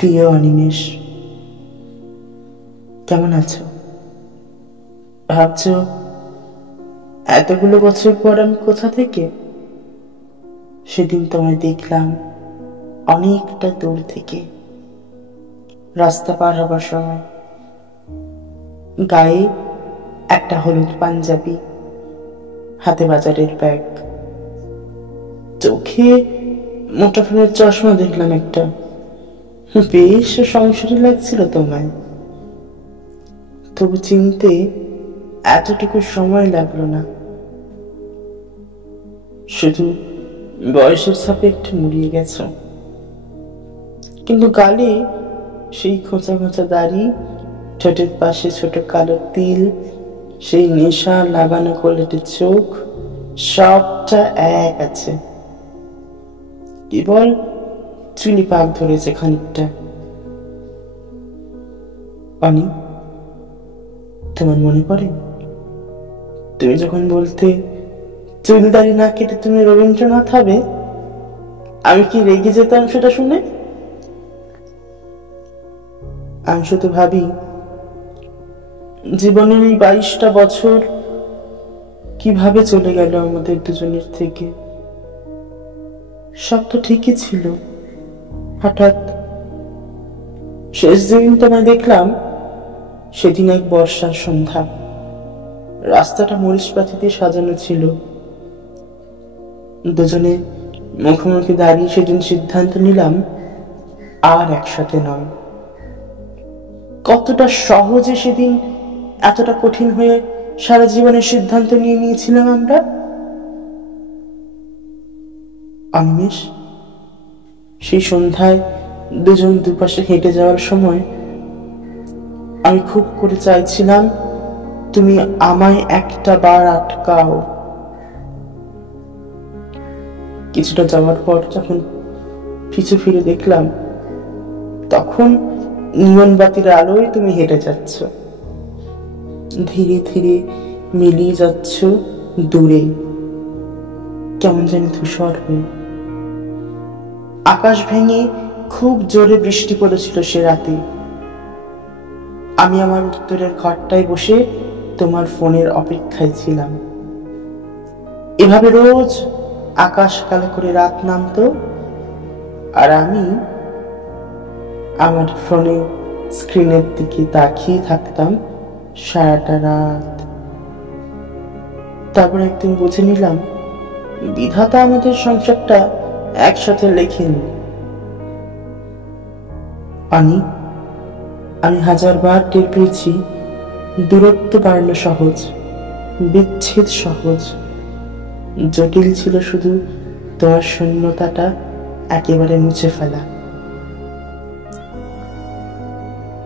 প্রিয় অনিমেষ, কেমন আছো? ভাবছো এতগুলো বছর পর আমি কোথা থেকে? সেদিন তোমায় দেখলাম অনেকটা দূর থেকে, রাস্তা পার হবার সময়। গায়ে একটা হলুদ পাঞ্জাবি, হাতে বাজারের ব্যাগ, চোখে মোটা ফ্রেমের চশমা দেখলাম একটা। বেশ সংসারী লাগছিল তোমায়, তবু চিনতে এতটুকু সময় লাগলো না। শুধু বয়সের ছাপে একটু মুড়িয়ে গেছো, কিন্তু গালে সেই খোঁচা খোঁচা দাড়ি, ঠোঁটের পাশে ছোট কালো তিল, সেই নেশা লাগানো কোলেটে চোখ, সবটা এক আছে। কেবল চুলি পাক ধরেছে খানিকটা। অনি, তোমার মনে পড়ে তুমি যখন বলতে চুল দাড়ি না কেটে তুমি রবীন্দ্রনাথ হবে? আমি কি রেগে যেতাম সেটা শুনে? আমি শুধু ভাবি, জীবনের এই 22টা বছর কিভাবে চলে গেল আমাদের দুজনের থেকে। সব তো ঠিকই ছিল, হঠাৎ শেষ যেদিন তোমায় দেখলাম সেদিন এক বর্ষার সন্ধ্যা। রাস্তাটা মরিচপাতি দিয়ে সাজানো ছিল। দুজনে মুখোমুখি দাঁড়িয়ে সেদিন সিদ্ধান্ত নিলাম আর একসাথে নয়। কতটা সহজে সেদিন এতটা কঠিন হয়ে সারা জীবনের সিদ্ধান্ত নিয়ে নিয়েছিলাম আমরা। অনিমেষ, সেই সন্ধ্যায় দুজন দুপাশে হেঁটে যাওয়ার সময় আমি খুব করে চাইছিলাম তুমি আমায় একটা বার আটকাও। কিছুটা যাওয়ার পর যখন পিছু ফিরে দেখলাম, তখন নিয়ন বাতির আলোয় তুমি হেঁটে যাচ্ছ, ধীরে ধীরে মিলিয়ে যাচ্ছ দূরে, কেমন জানি ধূসর হয়ে। আকাশ ভেঙে খুব জোরে বৃষ্টি পড়েছিল সে রাতে। আমি আমার উত্তরের ঘরটায় বসে তোমার ফোনের অপেক্ষায় ছিলাম। এভাবে রোজ আকাশ কালো করে রাত নামতো, আর আমি আমার ফোনে স্ক্রিনের দিকে তাকিয়ে থাকতাম সারাটা রাত। তারপর একদিন বুঝে নিলাম, বিধাতা আমাদের সংসারটা একসাথে লেখেনি। আমি 1000বার টের পেয়েছি দূরত্ব বাড়ানো সহজ, বিচ্ছেদ সহজ, জটিল ছিল শুধু তোমার শূন্যতাটা একেবারে মুছে ফেলা।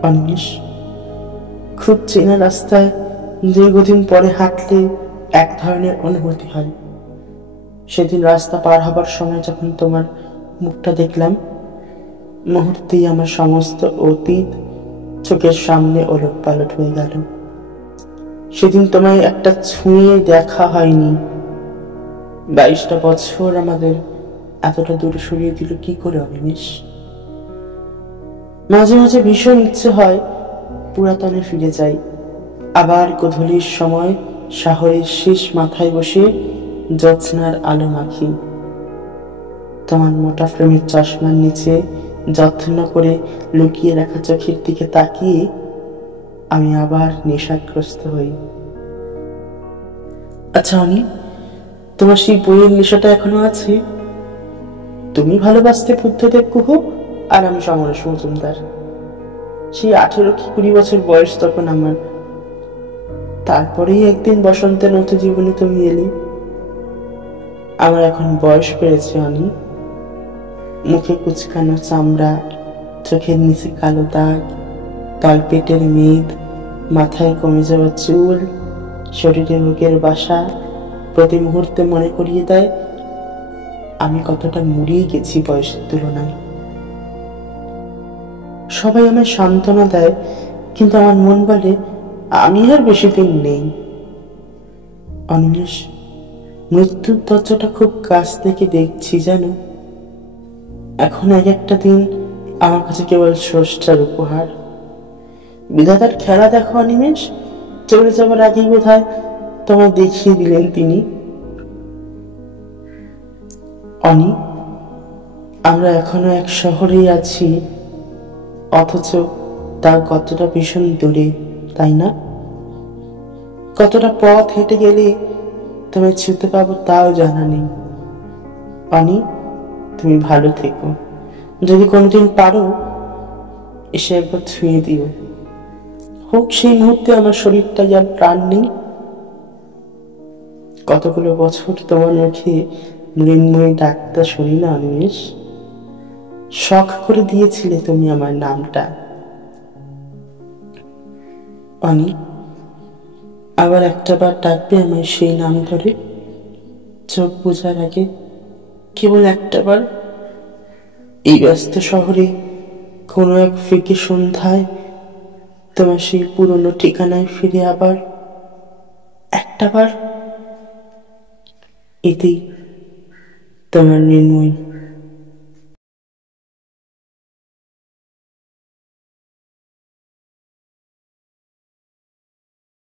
অনিমেষ, খুব চেনা রাস্তায় দীর্ঘদিন পরে হাঁটলে এক ধরনের অনুভূতি হয়। সেদিন রাস্তা পার হবার সময় যখন তোমার মুখটা দেখলাম, মুহূর্তেই আমার সমস্ত অতীত চোখের সামনে ওলট পালট হয়ে গেল। সেদিন তোমায় একটা ছুঁয়ে দেখা হয়নি। 22টা বছর আমাদের এতটা দূরে সরিয়ে দিল কি করে অনিমেষ? মাঝে মাঝে ভীষণ ইচ্ছে হয় পুরাতনে ফিরে যাই, আবার গোধূলির সময় শহরের শেষ মাথায় বসে জ্যোৎস্নার আলো মাখি। তোমার মোটা ফ্রেমের চশমার নিচে যত্ন করে লুকিয়ে রাখা চোখের দিকে তাকিয়ে আমি আবার নেশাগ্রস্ত হই। আচ্ছা অনি, তোমার সেই বইয়ের নেশাটা এখনো আছে? তুমি ভালোবাসতে বুদ্ধদেব গুহ আর আমি সমরেশ মজুমদার। সেই 18 কি 20 বছর বয়স তখন আমার। তারপরেই একদিন বসন্তের নতুন জীবনে তুমি এলে। আমার এখন বয়স বেড়েছে অনি, মুখে কুচকানো চামড়া, চোখের নিচে কালো দাগ, তলপেটের মেদ, মাথায় কমে যাওয়া চুল, শরীরে রোগের বাসা প্রতি মুহূর্তে মনে করিয়ে দেয় আমি কতটা মুড়িয়ে গেছি বয়সের তুলনায়। সবাই আমায় সান্ত্বনা দেয়, কিন্তু আমার মন বলে আমি আর বেশি দিন নেই। অনিমেষ, মৃত্যুর দরজাটা খুব কাছ থেকে দেখছি জানো। এখন এক একটা দিন আমার কাছে কেবল স্রষ্টার উপহার। বিধাতার খেলা দেখো অনিমেষ, চলে যাবার আগেই বোধহয় তোমায় দেখিয়ে দিলেন তিনি। অনি, আমরা এখনো এক শহরেই আছি, অথচ তা কতটা ভীষণ দূরে, তাই না? কতটা পথ হেঁটে গেলে তোমায় ছুঁতে পাবো তাও জানা নেই। অনি, তুমি ভালো থেকো। যদি কোনোদিন পারো এসে একবার ছুঁয়ে দিও, হোক সেই মুহূর্তে আমার শরীরটা যার প্রাণ নেই। কতগুলো বছর তোমার মুখে মৃন্ময়ী ডাকটা শুনি না অনিমেষ। শখ করে দিয়েছিলে তুমি আমার নামটা। অনি, আবার একটা বার ডাকবে আমায় সেই নাম ধরে, চোখ বোঝার আগে, কেবল একটা বার। এই ব্যস্ত শহরে কোনো এক ফিকে সন্ধ্যায় তোমার সেই পুরনো ঠিকানায় ফিরে আবার একটা বার। এতেই তোমার মৃন্ময়ী।